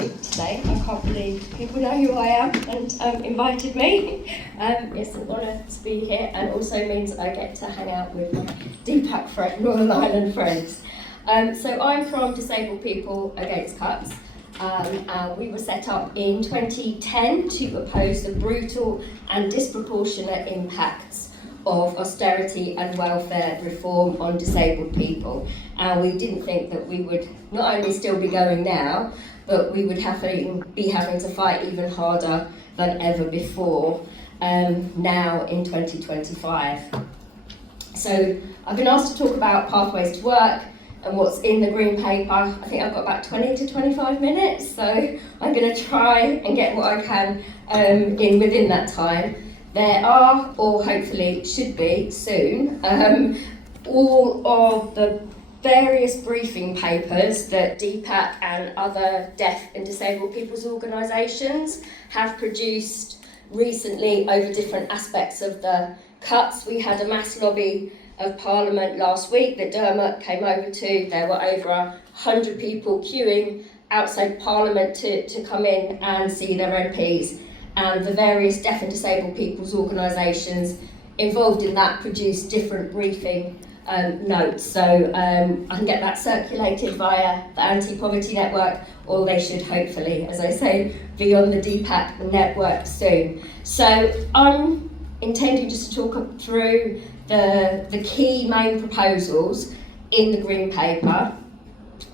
Today. I can't believe people know who I am and invited me. It's an honour to be here, and also means I get to hang out with my DPAC friend, Northern Ireland friends. So I'm from Disabled People Against Cuts. We were set up in 2010 to oppose the brutal and disproportionate impacts of austerity and welfare reform on disabled people. And we didn't think that we would not only still be going now, but we would be having to fight even harder than ever before, now in 2025. So I've been asked to talk about pathways to work and what's in the green paper. I think I've got about 20 to 25 minutes, so I'm going to try and get what I can in within that time. There are, or hopefully should be soon, all of the various briefing papers that DPAC and other deaf and disabled people's organisations have produced recently over different aspects of the cuts. We had a mass lobby of Parliament last week that Dermot came over to. There were over 100 people queuing outside Parliament to come in and see their MPs. And the various deaf and disabled people's organisations involved in that produced different briefing notes. So I can get that circulated via the Anti-Poverty Network, or they should hopefully, as I say, be on the DPAC network soon. So I'm intending just to talk through the key main proposals in the Green Paper,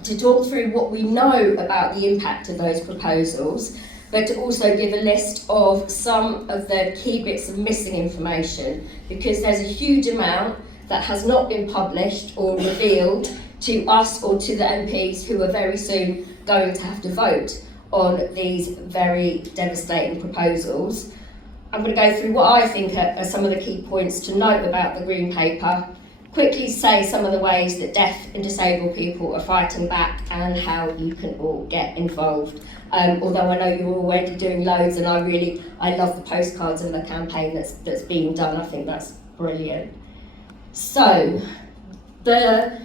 to talk through what we know about the impact of those proposals, but to also give a list of some of the key bits of missing information, because there's a huge amount that has not been published or revealed to us or to the MPs who are very soon going to have to vote on these very devastating proposals. I'm going to go through what I think are some of the key points to note about the Green Paper, quickly say some of the ways that deaf and disabled people are fighting back and how you can all get involved. Although I know you're already doing loads, and I love the postcards and the campaign that's being done. I think that's brilliant. So, the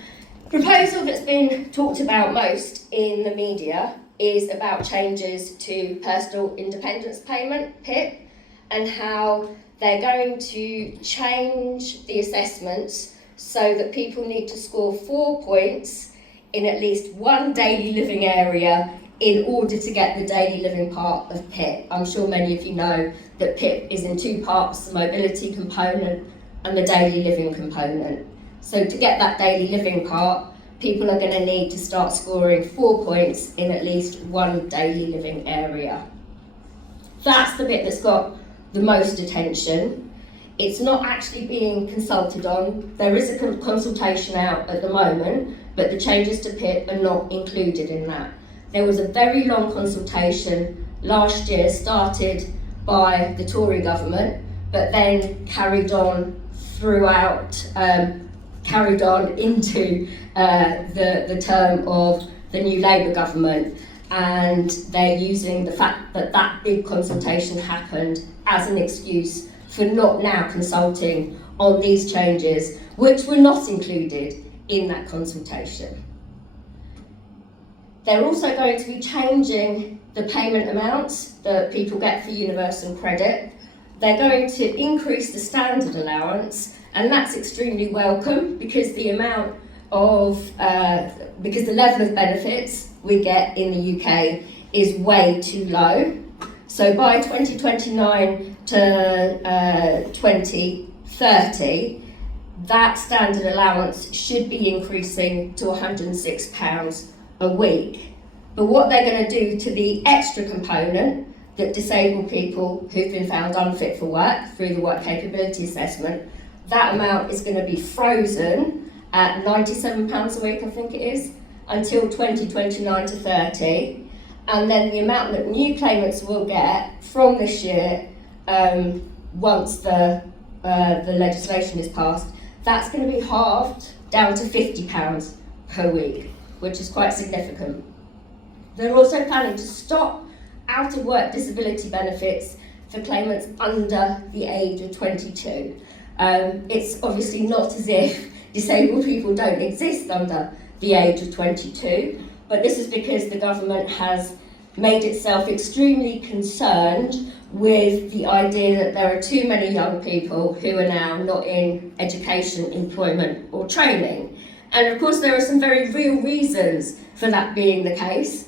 proposal that's been talked about most in the media is about changes to personal independence payment, PIP, and how they're going to change the assessments so that people need to score 4 points in at least one daily living area in order to get the daily living part of PIP. I'm sure many of you know that PIP is in two parts, the mobility component and the daily living component. So to get that daily living part, people are going to need to start scoring 4 points in at least one daily living area. That's the bit that's got the most attention. It's not actually being consulted on. There is a consultation out at the moment, but the changes to PIP are not included in that. There was a very long consultation last year, started by the Tory government, but then carried on into the term of the new Labour government, and they're using the fact that that big consultation happened as an excuse for not now consulting on these changes, which were not included in that consultation. They're also going to be changing the payment amounts that people get for universal credit. They're going to increase the standard allowance, and that's extremely welcome because the amount of, because the level of benefits we get in the UK is way too low. So by 2029 to 2030, that standard allowance should be increasing to £106 a week. But what they're going to do to the extra component that disabled people who've been found unfit for work through the work capability assessment, that amount is going to be frozen at £97 a week, I think it is, until 2029 to 30. And then the amount that new claimants will get from this year, once the legislation is passed, that's going to be halved down to £50 per week, which is quite significant. They're also planning to stop out of work disability benefits for claimants under the age of 22. It's obviously not as if disabled people don't exist under the age of 22, but this is because the government has made itself extremely concerned with the idea that there are too many young people who are now not in education, employment or training. And of course there are some very real reasons for that being the case.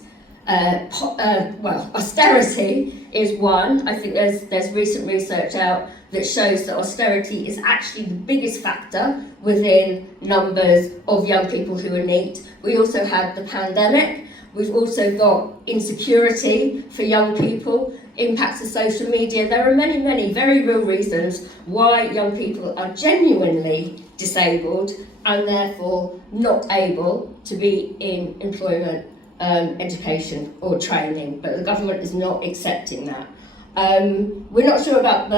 Austerity is one. I think there's recent research out that shows that austerity is actually the biggest factor within numbers of young people who are NEET. We also had the pandemic. We've also got insecurity for young people, impacts of social media. There are many, many very real reasons why young people are genuinely disabled and therefore not able to be in employment, education or training, but the government is not accepting that. We're not sure about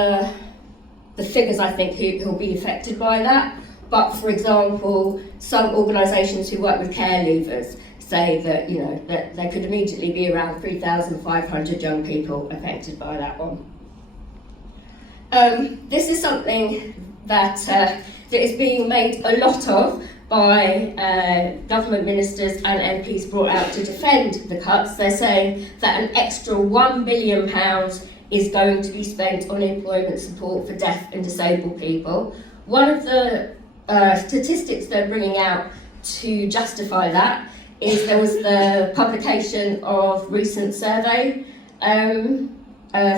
the figures, I think, who will be affected by that, but for example, some organisations who work with care leavers say that, you know, that there could immediately be around 3,500 young people affected by that one. This is something that is being made a lot of by government ministers and MPs brought out to defend the cuts. They're saying that an extra £1 billion is going to be spent on employment support for deaf and disabled people. One of the statistics they're bringing out to justify that is there was the publication of recent survey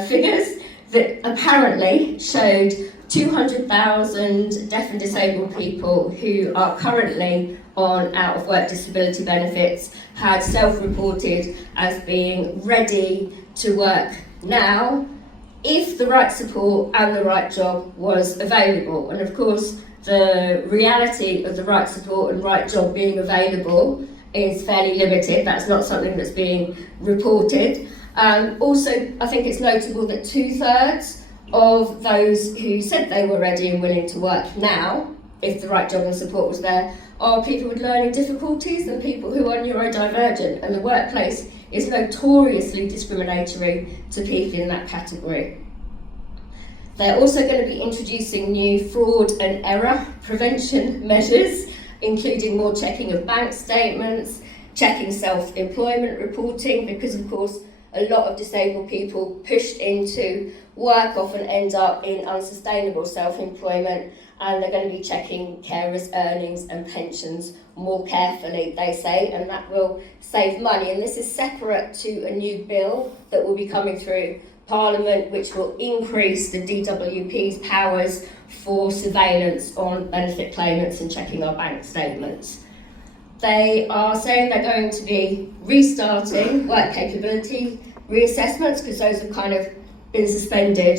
figures that apparently showed 200,000 deaf and disabled people who are currently on out-of-work disability benefits had self-reported as being ready to work now if the right support and the right job was available. And of course, the reality of the right support and right job being available is fairly limited. That's not something that's being reported. Also, I think it's notable that 2/3 of those who said they were ready and willing to work now, if the right job and support was there, are people with learning difficulties and people who are neurodivergent, and the workplace is notoriously discriminatory to people in that category. They're also going to be introducing new fraud and error prevention measures, including more checking of bank statements, checking self-employment reporting, because of course a lot of disabled people pushed into work often end up in unsustainable self-employment, and they're going to be checking carers' earnings and pensions more carefully, they say, and that will save money. And this is separate to a new bill that will be coming through Parliament, which will increase the DWP's powers for surveillance on benefit claimants and checking our bank statements. They are saying they're going to be restarting work capability reassessments, because those have kind of been suspended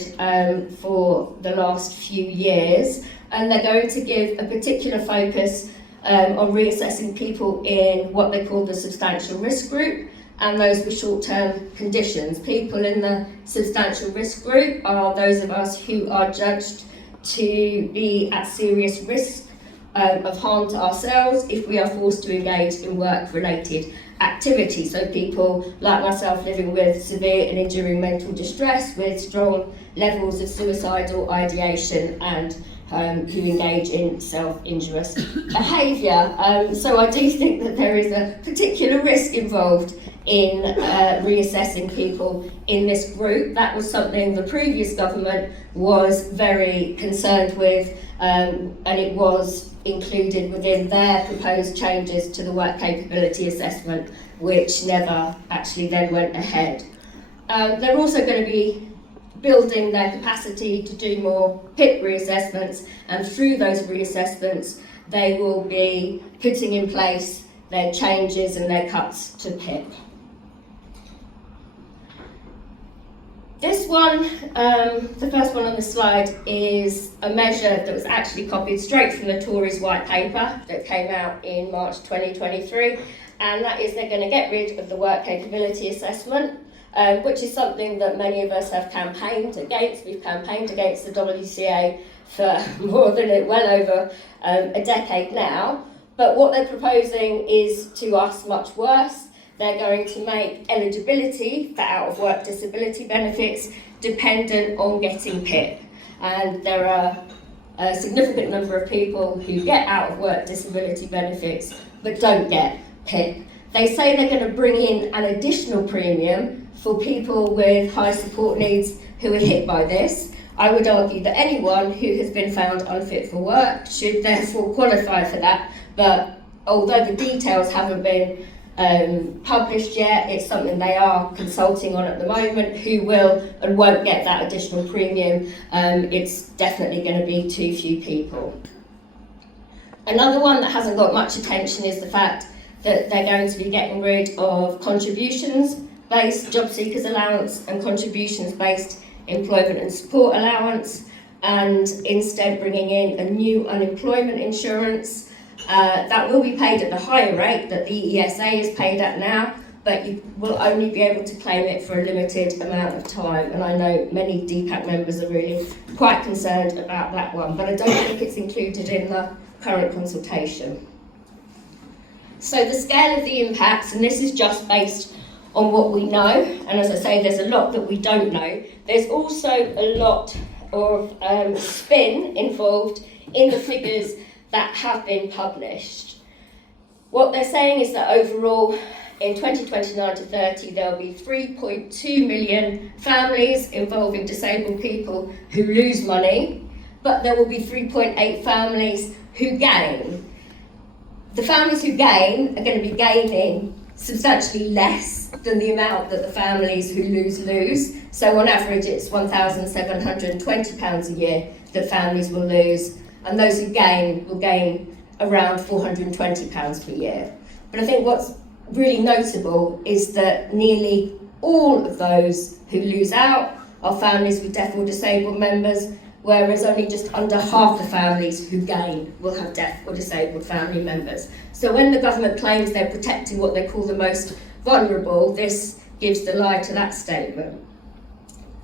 for the last few years, and they're going to give a particular focus on reassessing people in what they call the substantial risk group and those with short-term conditions. People in the substantial risk group are those of us who are judged to be at serious risk of harm to ourselves if we are forced to engage in work-related activity. So people like myself living with severe and enduring mental distress, with strong levels of suicidal ideation, and who engage in self-injurious behaviour. So I do think that there is a particular risk involved in reassessing people in this group. That was something the previous government was very concerned with, and it was included within their proposed changes to the work capability assessment, which never actually then went ahead. They're also going to be building their capacity to do more PIP reassessments, and through those reassessments they will be putting in place their changes and their cuts to PIP. This one, the first one on the slide, is a measure that was actually copied straight from the Tories' white paper that came out in March 2023, and that is they're going to get rid of the work capability assessment, which is something that many of us have campaigned against. We've campaigned against the WCA for well over a decade now, but what they're proposing is, to us, much worse. They're going to make eligibility for out-of-work disability benefits dependent on getting PIP. And there are a significant number of people who get out-of-work disability benefits but don't get PIP. They say they're going to bring in an additional premium for people with high support needs who are hit by this. I would argue that anyone who has been found unfit for work should therefore qualify for that, but although the details haven't been published yet, it's something they are consulting on at the moment. Who will and won't get that additional premium, it's definitely going to be too few people. Another one that hasn't got much attention is the fact that they're going to be getting rid of contributions-based job seekers allowance and contributions-based employment and support allowance, and instead bringing in a new unemployment insurance that will be paid at the higher rate that the ESA is paid at now, but you will only be able to claim it for a limited amount of time. And I know many DPAC members are really quite concerned about that one, but I don't think it's included in the current consultation. So the scale of the impacts, and this is just based on what we know, and as I say, there's a lot that we don't know. There's also a lot of spin involved in the figures that have been published. What they're saying is that overall, in 2029 to 30, there'll be 3.2 million families involving disabled people who lose money, but there will be 3.8 families who gain. The families who gain are going to be gaining substantially less than the amount that the families who lose. So on average, it's £1,720 a year that families will lose, and those who gain will gain around £420 per year. But I think what's really notable is that nearly all of those who lose out are families with deaf or disabled members, whereas only just under half the families who gain will have deaf or disabled family members. So when the government claims they're protecting what they call the most vulnerable, this gives the lie to that statement.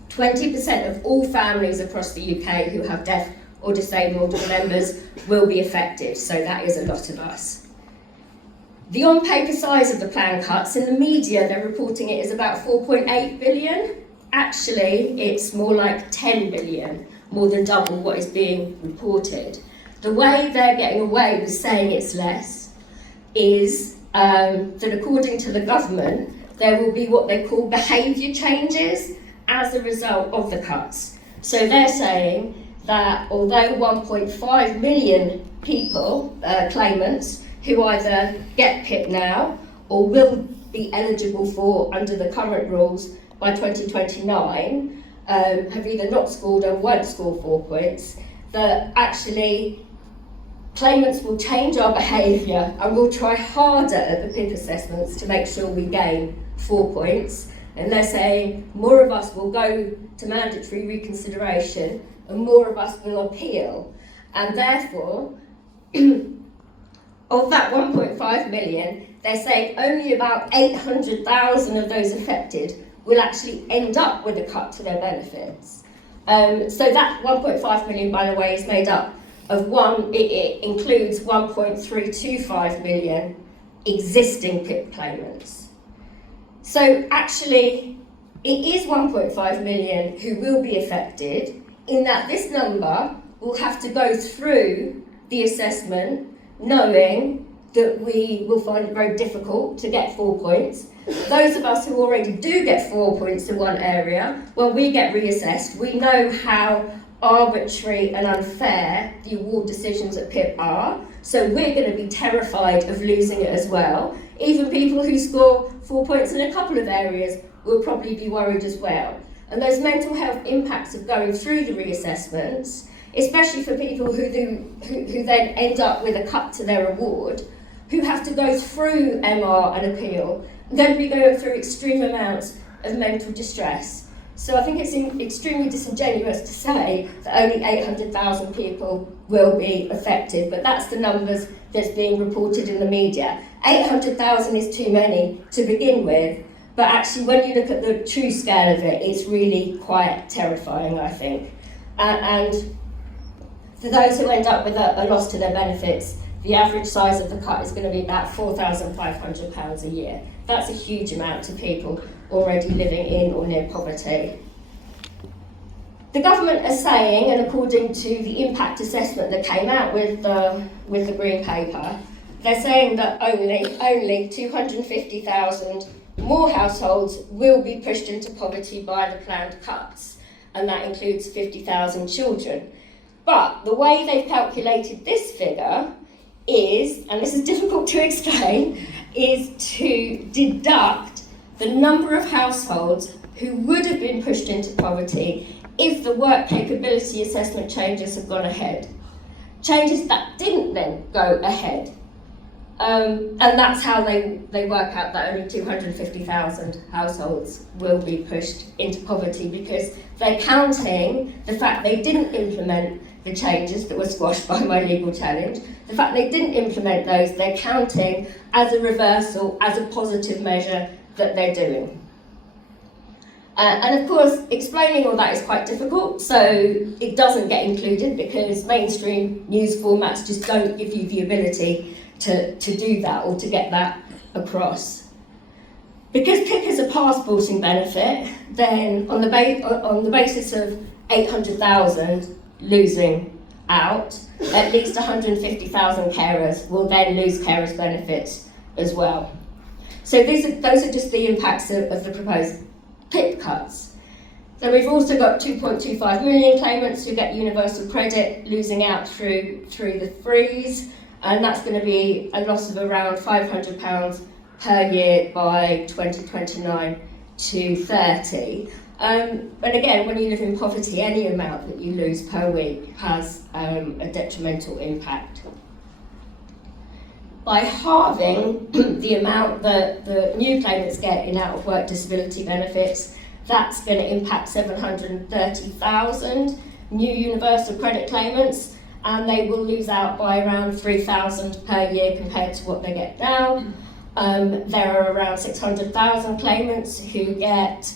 20% of all families across the UK who have deaf or disabled members will be affected, so that is a lot of us. The on-paper size of the plan cuts, in the media they're reporting it is about 4.8 billion. Actually, it's more like 10 billion, more than double what is being reported. The way they're getting away with saying it's less is that according to the government, there will be what they call behaviour changes as a result of the cuts. So they're saying that although 1.5 million people, claimants, who either get PIP now or will be eligible for under the current rules by 2029, have either not scored or won't score 4 points, that actually claimants will change our behaviour and will try harder at the PIP assessments to make sure we gain 4 points. And they're saying more of us will go to mandatory reconsideration and more of us will appeal. And therefore, of that 1.5 million, they're saying only about 800,000 of those affected will actually end up with a cut to their benefits. So that 1.5 million, by the way, is made up of it includes 1.325 million existing PIP claimants. So actually, it is 1.5 million who will be affected, in that this number will have to go through the assessment knowing that we will find it very difficult to get 4 points. Those of us who already do get 4 points in one area, when we get reassessed, we know how arbitrary and unfair the award decisions at PIP are, so we're going to be terrified of losing it as well. Even people who score 4 points in a couple of areas will probably be worried as well. And those mental health impacts of going through the reassessments, especially for people who then end up with a cut to their award, who have to go through MR and appeal, are going to be going through extreme amounts of mental distress. So I think it's extremely disingenuous to say that only 800,000 people will be affected, but that's the numbers that's being reported in the media. 800,000 is too many to begin with, but actually when you look at the true scale of it, it's really quite terrifying, I think. And for those who end up with a loss to their benefits, the average size of the cut is going to be about £4,500 a year. That's a huge amount to people already living in or near poverty. The government are saying, and according to the impact assessment that came out with the Green Paper, they're saying that only 250,000 more households will be pushed into poverty by the planned cuts, and that includes 50,000 children. But the way they've calculated this figure is, and this is difficult to explain, is to deduct the number of households who would have been pushed into poverty if the work capability assessment changes have gone ahead. Changes that didn't then go ahead. And that's how they work out that only 250,000 households will be pushed into poverty, because they're counting the fact they didn't implement the changes that were squashed by my legal challenge. The fact they didn't implement those, they're counting as a reversal, as a positive measure that they're doing. And of course, explaining all that is quite difficult, so it doesn't get included because mainstream news formats just don't give you the ability to do that or to get that across. Because PIP is a passporting benefit, then on the basis of 800,000 losing out, at least 150,000 carers will then lose carers benefits as well. So those are just the impacts of the proposed PIP cuts. So we've also got 2.25 million claimants who get universal credit losing out through the freeze, and that's going to be a loss of around £500 per year by 2029 to 30. And again, when you live in poverty, any amount that you lose per week has a detrimental impact. By halving the amount that the new claimants get in out-of-work disability benefits, that's going to impact 730,000 new universal credit claimants, and they will lose out by around 3,000 per year compared to what they get now. There are around 600,000 claimants who get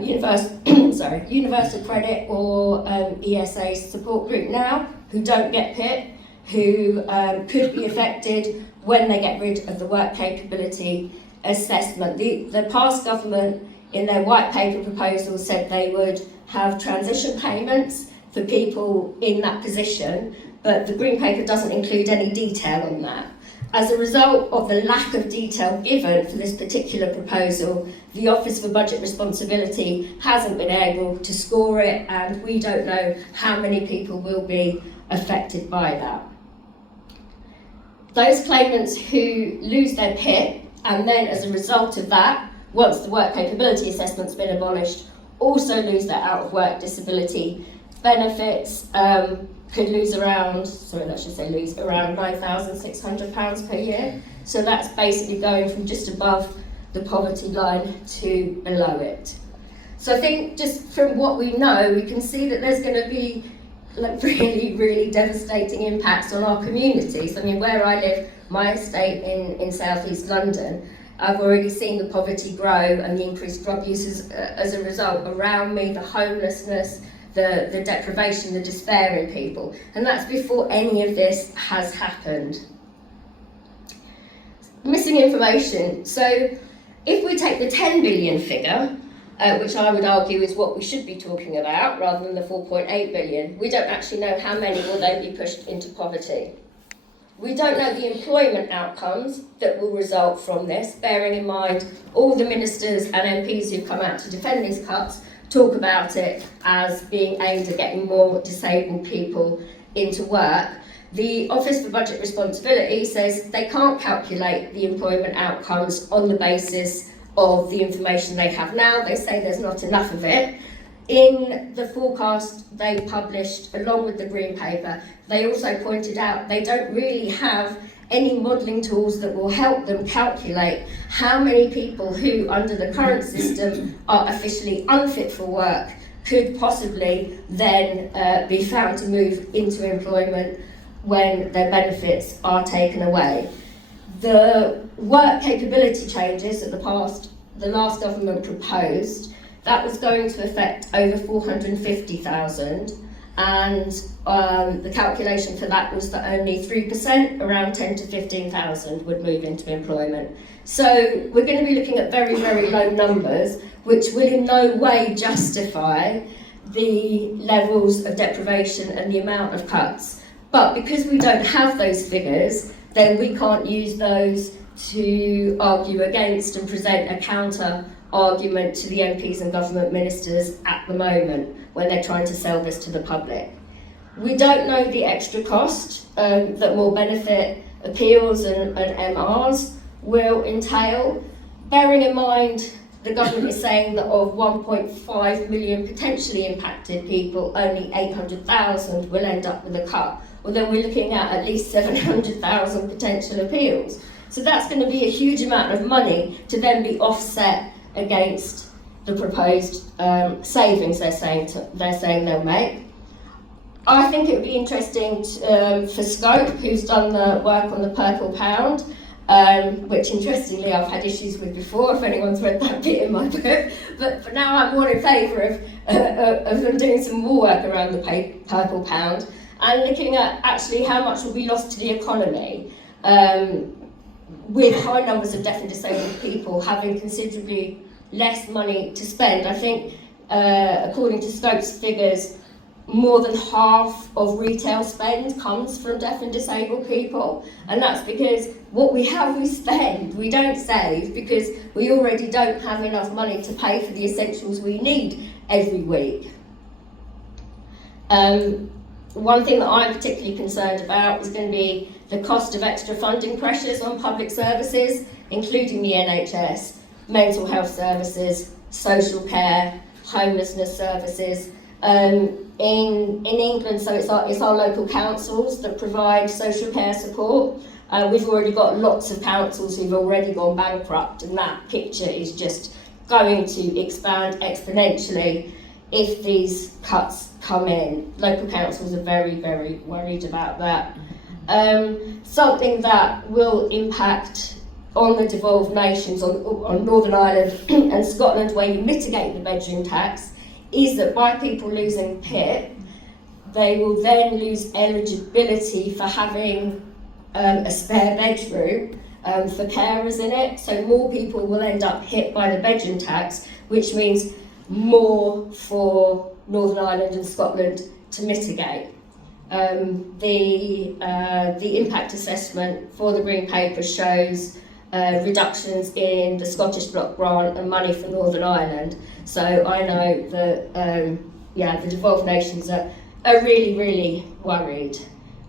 universal credit or ESA support group now, who don't get PIP, who could be affected when they get rid of the work capability assessment. The past government, in their white paper proposal, said they would have transition payments for people in that position, but the green paper doesn't include any detail on that. As a result of the lack of detail given for this particular proposal, the Office for Budget Responsibility hasn't been able to score it, and we don't know how many people will be affected by that. Those claimants who lose their PIP, and then as a result of that, once the work capability assessment's been abolished, also lose their out-of-work disability benefits, could lose around £9,600 per year. So that's basically going from just above the poverty line to below it. So I think just from what we know, we can see that there's going to be really, really devastating impacts on our communities. I mean, where I live, my estate in South East London, I've already seen the poverty grow and the increased drug use as a result around me, the homelessness, the deprivation, the despair in people. And that's before any of this has happened. Missing information. So if we take the 10 billion figure, which I would argue is what we should be talking about rather than the 4.8 billion, we don't actually know how many will then be pushed into poverty. We don't know the employment outcomes that will result from this, bearing in mind all the ministers and MPs who've come out to defend these cuts talk about it as being aimed at getting more disabled people into work. The Office for Budget Responsibility says they can't calculate the employment outcomes on the basis of the information they have now. They say there's not enough of it. In the forecast they published along with the green paper, they also pointed out they don't really have any modelling tools that will help them calculate how many people who, under the current system, are officially unfit for work could possibly then be found to move into employment when their benefits are taken away. The work capability changes that the last government proposed, that was going to affect over 450,000, and the calculation for that was that only 3%, around 10 to 15,000, would move into employment. So we're going to be looking at very, very low numbers, which will in no way justify the levels of deprivation and the amount of cuts. But because we don't have those figures, then we can't use those to argue against and present a counter argument to the MPs and government ministers at the moment when they're trying to sell this to the public. We don't know the extra cost that more benefit appeals and MRs will entail, bearing in mind the government is saying that of 1.5 million potentially impacted people, only 800,000 will end up with a cut. Well, then we're looking at least 700,000 potential appeals. So that's going to be a huge amount of money to then be offset against the proposed savings they're saying they'll make. I think it would be interesting for Scope, who's done the work on the Purple Pound, which interestingly I've had issues with before, if anyone's read that bit in my book, but for now I'm more in favour of them doing some more work around the Purple Pound and looking at actually how much will be lost to the economy with high numbers of deaf and disabled people having considerably less money to spend. I think according to Scope's figures, more than half of retail spend comes from deaf and disabled people, and that's because what we have we spend, we don't save, because we already don't have enough money to pay for the essentials we need every week. One thing that I'm particularly concerned about is going to be the cost of extra funding pressures on public services, including the NHS, mental health services, social care, homelessness services. In England, so it's our local councils that provide social care support. We've already got lots of councils who've already gone bankrupt, and that picture is just going to expand exponentially if these cuts come in. Local councils are very, very worried about that. Something that will impact on the devolved nations, on Northern Ireland and Scotland, where you mitigate the bedroom tax, is that by people losing PIP, they will then lose eligibility for having a spare bedroom for carers in it. So more people will end up hit by the bedroom tax, which means more for Northern Ireland and Scotland to mitigate. The impact assessment for the Green Paper shows reductions in the Scottish Block grant and money for Northern Ireland. So I know that the devolved nations are really, really worried.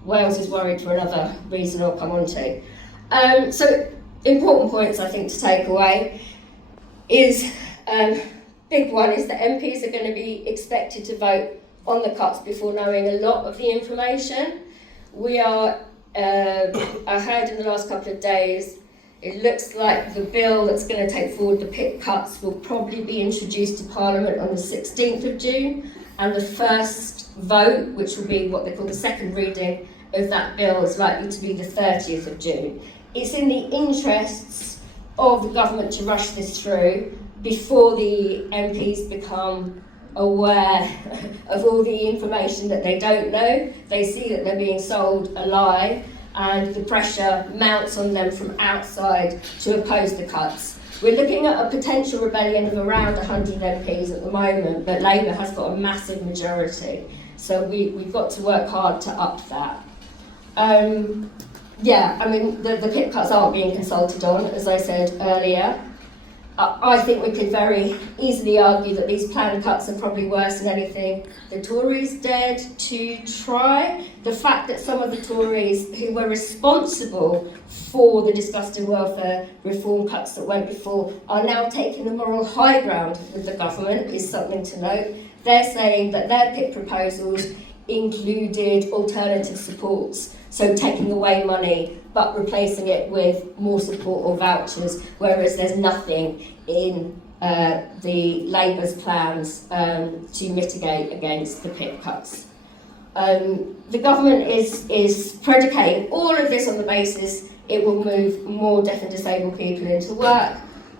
Wales is worried for another reason I'll come on to. So important points I think to take away is, big one is that MPs are going to be expected to vote on the cuts before knowing a lot of the information. We are, I heard in the last couple of days, it looks like the bill that's going to take forward the PIP cuts will probably be introduced to Parliament on the 16th of June, and the first vote, which will be what they call the second reading of that bill, is likely to be the 30th of June. It's in the interests of the government to rush this through before the MPs become aware of all the information that they don't know. They see that they're being sold a lie, and the pressure mounts on them from outside to oppose the cuts. We're looking at a potential rebellion of around 100 MPs at the moment, but Labour has got a massive majority, so we've got to work hard to up that. The PIP cuts aren't being consulted on, as I said earlier. I think we could very easily argue that these planned cuts are probably worse than anything the Tories dared to try. The fact that some of the Tories who were responsible for the disgusting welfare reform cuts that went before are now taking the moral high ground with the government is something to note. They're saying that their PIP proposals included alternative supports, so taking away money but replacing it with more support or vouchers, whereas there's nothing in the Labour's plans to mitigate against the PIP cuts. The government is predicating all of this on the basis it will move more deaf and disabled people into work.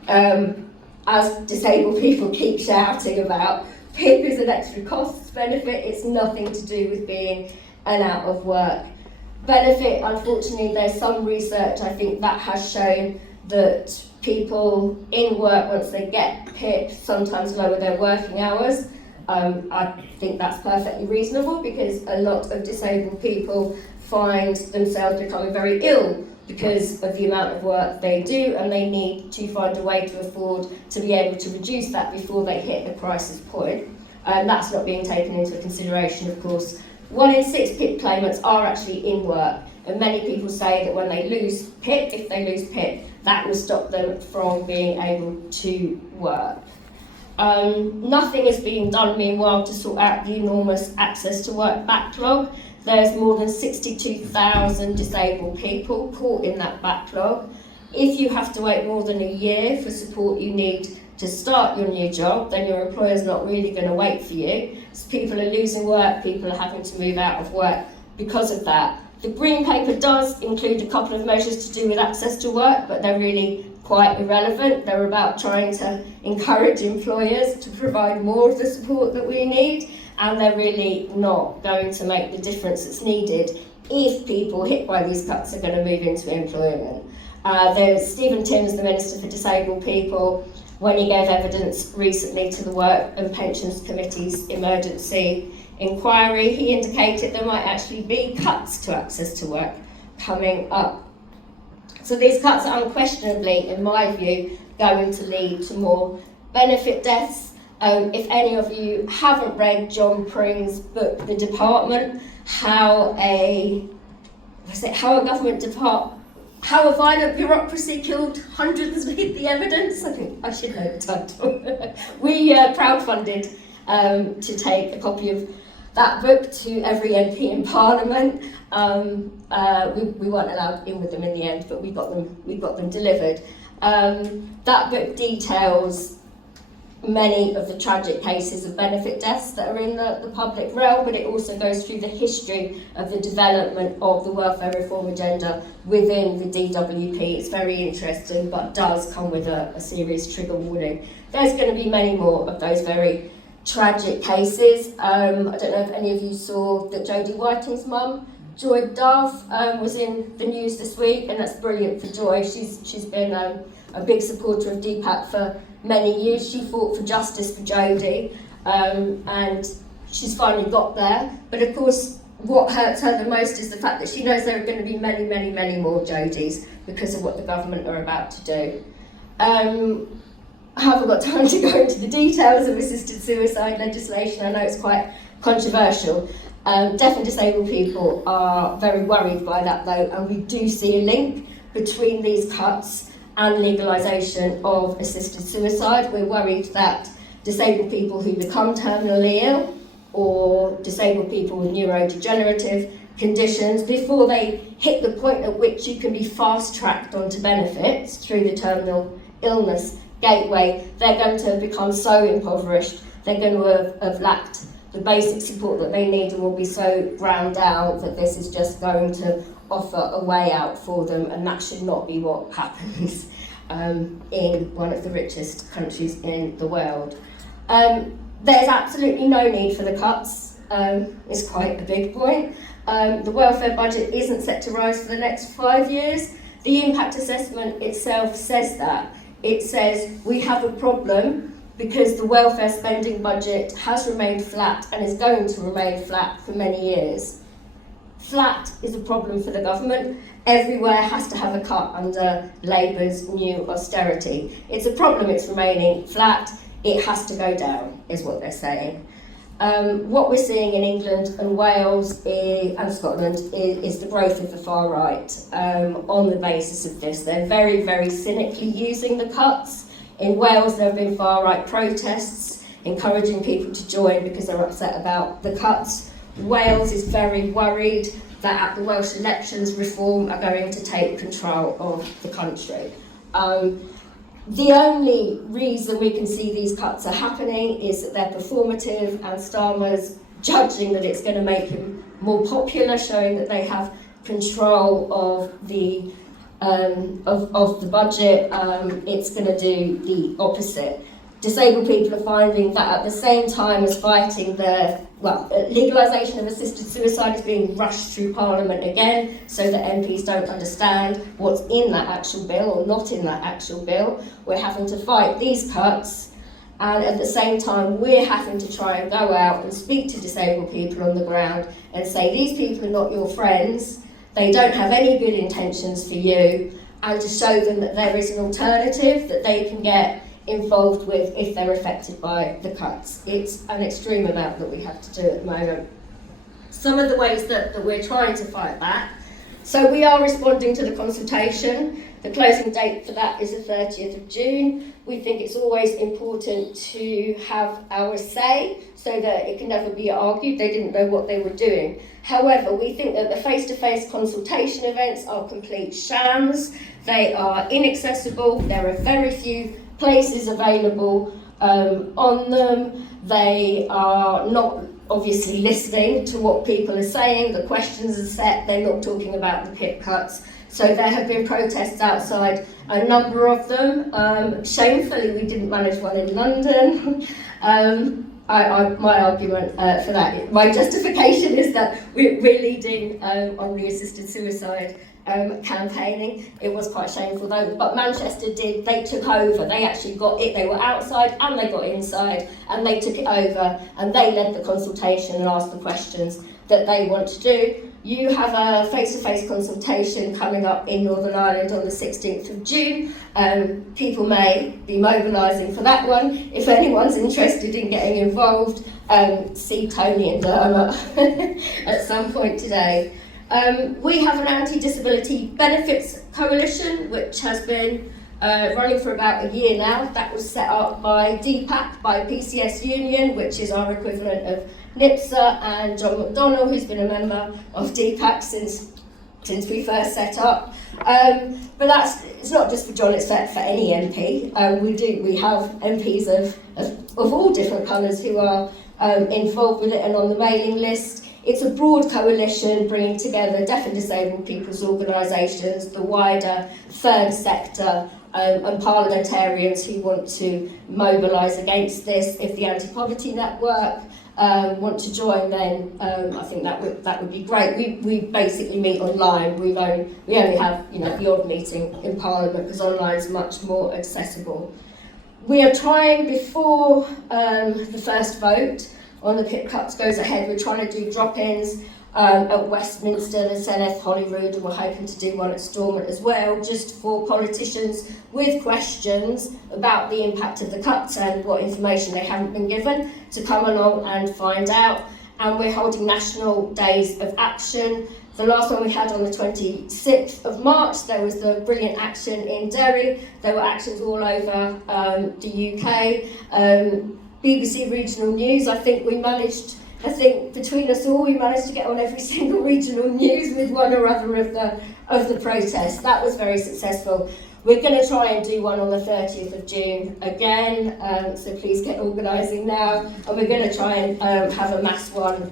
As disabled people keep shouting about, PIP is an extra costs benefit, it's nothing to do with being an out of work benefit. Unfortunately, there's some research I think that has shown that people in work, once they get PIP, sometimes lower their working hours. I think that's perfectly reasonable because a lot of disabled people find themselves becoming very ill because of the amount of work they do, and they need to find a way to afford to be able to reduce that before they hit a crisis point. And that's not being taken into consideration, of course. 1 in 6 PIP claimants are actually in work, and many people say that when they lose PIP, if they lose PIP, that will stop them from being able to work. Nothing is being done, meanwhile, to sort out the enormous access to work backlog. There's more than 62,000 disabled people caught in that backlog. If you have to wait more than a year for support you need to start your new job, then your employer's not really going to wait for you. So people are losing work, people are having to move out of work because of that. The Green Paper does include a couple of measures to do with access to work, but they're really quite irrelevant. They're about trying to encourage employers to provide more of the support that we need, and they're really not going to make the difference that's needed if people hit by these cuts are going to move into employment. There's Stephen Timms, the Minister for Disabled People, when he gave evidence recently to the Work and Pensions Committee's emergency inquiry, he indicated there might actually be cuts to access to work coming up. So these cuts are unquestionably, in my view, going to lead to more benefit deaths. If any of you haven't read John Pring's book, The Department, how a violent bureaucracy killed hundreds with the evidence. I think I should know the title. We crowdfunded to take a copy of that book to every MP in Parliament. We weren't allowed in with them in the end, but we got them delivered. That book details many of the tragic cases of benefit deaths that are in the public realm, but it also goes through the history of the development of the welfare reform agenda within the DWP. It's very interesting, but does come with a serious trigger warning. There's going to be many more of those very tragic cases. I don't know if any of you saw that Jodie Whiting's mum, Joy Dove, was in the news this week, and that's brilliant for Joy. She's been a big supporter of DPAC for many years. She fought for justice for Jodie, and she's finally got there. But of course, what hurts her the most is the fact that she knows there are going to be many, many, many more Jodies because of what the government are about to do. I haven't got time to go into the details of assisted suicide legislation. I know it's quite controversial. Deaf and disabled people are very worried by that though, and we do see a link between these cuts and legalisation of assisted suicide. We're worried that disabled people who become terminally ill or disabled people with neurodegenerative conditions, before they hit the point at which you can be fast-tracked onto benefits through the terminal illness gateway, they're going to become so impoverished, they're going to have lacked the basic support that they need and will be so ground down that this is just going to offer a way out for them, and that should not be what happens in one of the richest countries in the world. There's absolutely no need for the cuts. It's quite a big point. The welfare budget isn't set to rise for the next 5 years. The impact assessment itself says that. It says we have a problem because the welfare spending budget has remained flat and is going to remain flat for many years. Flat is a problem for the government. Everywhere has to have a cut under Labour's new austerity. It's a problem, it's remaining flat. It has to go down, is what they're saying. What we're seeing in England and Wales and Scotland is the growth of the far right on the basis of this. They're very, very cynically using the cuts. In Wales, there have been far right protests encouraging people to join because they're upset about the cuts. Wales is very worried that at the Welsh elections, Reform are going to take control of the country. The only reason we can see these cuts are happening is that they're performative, and Starmer's judging that it's going to make him more popular, showing that they have control of the budget. It's going to do the opposite. Disabled people are finding that at the same time as fighting legalisation of assisted suicide is being rushed through Parliament again, so that MPs don't understand what's in that actual bill or not in that actual bill. We're having to fight these cuts, and at the same time we're having to try and go out and speak to disabled people on the ground and say, these people are not your friends, they don't have any good intentions for you, and to show them that there is an alternative that they can get involved with if they're affected by the cuts. It's an extreme amount that we have to do at the moment. Some of the ways that we're trying to fight back. So we are responding to the consultation. The closing date for that is the 30th of June. We think it's always important to have our say so that it can never be argued. They didn't know what they were doing. However, we think that the face-to-face consultation events are complete shams. They are inaccessible. There are very few places available on them. They are not obviously listening to what people are saying. The questions are set. They're not talking about the PIP cuts. So there have been protests outside, a number of them. Shamefully, we didn't manage one in London. My argument for that, my justification is that we're leading on the assisted suicide campaigning. It was quite shameful though, but Manchester did, they took over. They actually got it, they were outside and they got inside and they took it over and they led the consultation and asked the questions that they want to do. You have a face-to-face consultation coming up in Northern Ireland on the 16th of June. People may be mobilising for that one. If anyone's interested in getting involved, see Tony and Dermot at some point today. We have an anti-disability benefits coalition which has been running for about a year now. That was set up by DPAC, by PCS Union, which is our equivalent of NIPSA, and John McDonnell, who's been a member of DPAC since we first set up. But it's not just for John, it's for any MP. We have MPs of all different colours who are involved with it and on the mailing list. It's a broad coalition bringing together deaf and disabled people's organisations, the wider third sector, and parliamentarians who want to mobilise against this. If the Anti-Poverty Network want to join, then I think that would be great. We basically meet online. We only have the odd meeting in Parliament because online is much more accessible. We are trying before the first vote on the PIP cuts goes ahead. We're trying to do drop-ins at Westminster, the Senedd, Holyrood, and we're hoping to do one at Stormont as well, just for politicians with questions about the impact of the cuts and what information they haven't been given to come along and find out. And we're holding national days of action. The last one we had on the 26th of March, there was the brilliant action in Derry. There were actions all over the UK. BBC Regional News, I think between us all, we managed to get on every single regional news with one or other of the protests. That was very successful. We're going to try and do one on the 30th of June again, so please get organising now. And we're going to try and have a mass one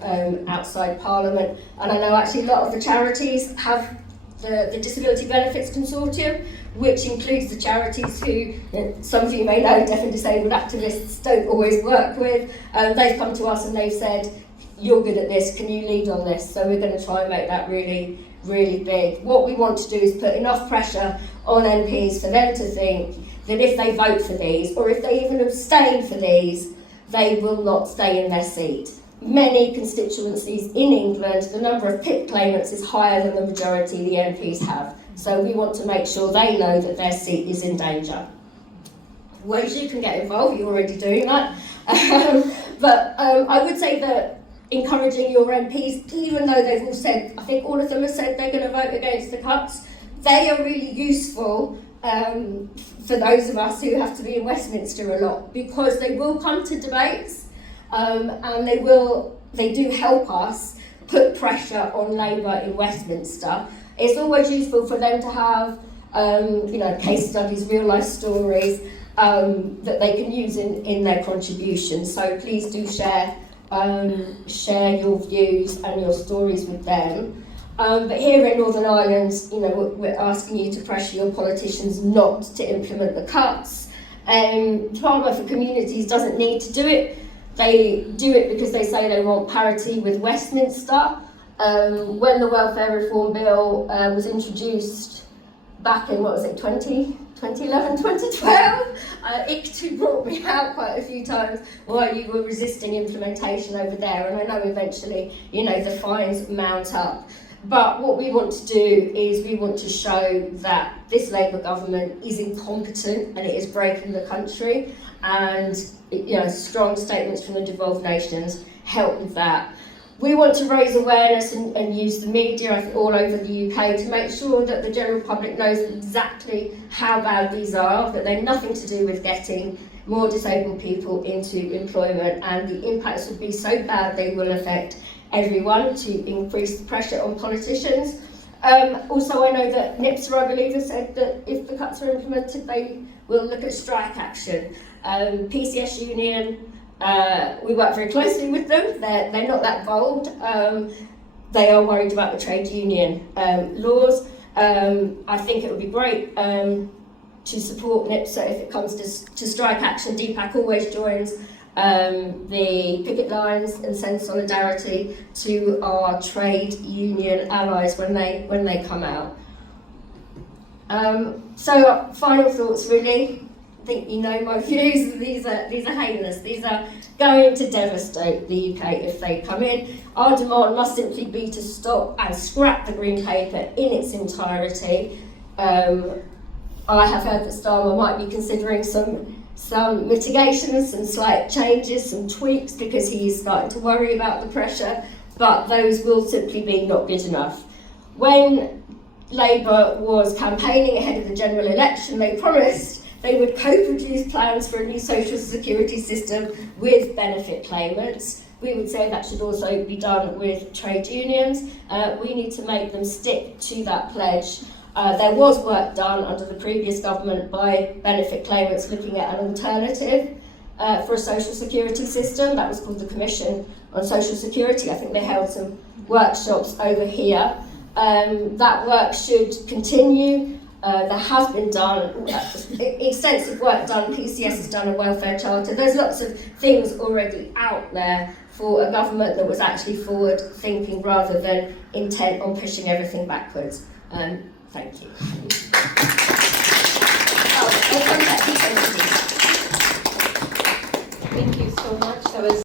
outside Parliament. And I know actually a lot of the charities have the Disability Benefits Consortium, which includes the charities who, some of you may know, deaf and disabled activists don't always work with. They've come to us and they've said, you're good at this, can you lead on this? So we're going to try and make that really, really big. What we want to do is put enough pressure on MPs for them to think that if they vote for these, or if they even abstain for these, they will not stay in their seat. Many constituencies in England, the number of PIP claimants is higher than the majority the MPs have. So we want to make sure they know that their seat is in danger. Ways you can get involved, you're already doing that. But I would say that encouraging your MPs, even though they've all said, I think all of them have said they're going to vote against the cuts, they are really useful for those of us who have to be in Westminster a lot, because they will come to debates and they do help us put pressure on Labour in Westminster. It's always useful for them to have case studies, real life stories that they can use in their contributions. So please do share your views and your stories with them. But here in Northern Ireland, we're asking you to pressure your politicians not to implement the cuts. Parliament for Communities doesn't need to do it. They do it because they say they want parity with Westminster. When the Welfare Reform Bill was introduced back in, 2011, 2012, ICTU brought me out quite a few times while you were resisting implementation over there, and I know eventually, the fines mount up. But what we want to do is we want to show that this Labour government is incompetent and it is breaking the country, and strong statements from the devolved nations help with that. We want to raise awareness and use the media all over the UK to make sure that the general public knows exactly how bad these are, that they're nothing to do with getting more disabled people into employment, and the impacts would be so bad they will affect everyone, to increase the pressure on politicians. Also, I know that NIPSA, I believe, has said that if the cuts are implemented, they will look at strike action. PCS Union, we work very closely with them. They're not that bold. They are worried about the trade union laws. I think it would be great to support NIPSA if it comes to strike action. DPAC always joins the picket lines and sends solidarity to our trade union allies when they come out. So final thoughts, really. I think you know my views. These are heinous. These are going to devastate the UK if they come in. Our demand must simply be to stop and scrap the Green Paper in its entirety. I have heard that Starmer might be considering some mitigations, some slight changes, some tweaks, because he's starting to worry about the pressure, but those will simply be not good enough. When Labour was campaigning ahead of the general election, they promised they would co-produce plans for a new social security system with benefit claimants. We would say that should also be done with trade unions. We need to make them stick to that pledge. There was work done under the previous government by benefit claimants looking at an alternative for a social security system. That was called the Commission on Social Security. I think they held some workshops over here. That work should continue. There has been done extensive work done. PCS has done a welfare charter. There's lots of things already out there for a government that was actually forward thinking rather than intent on pushing everything backwards. Thank you. Thank you so much. That was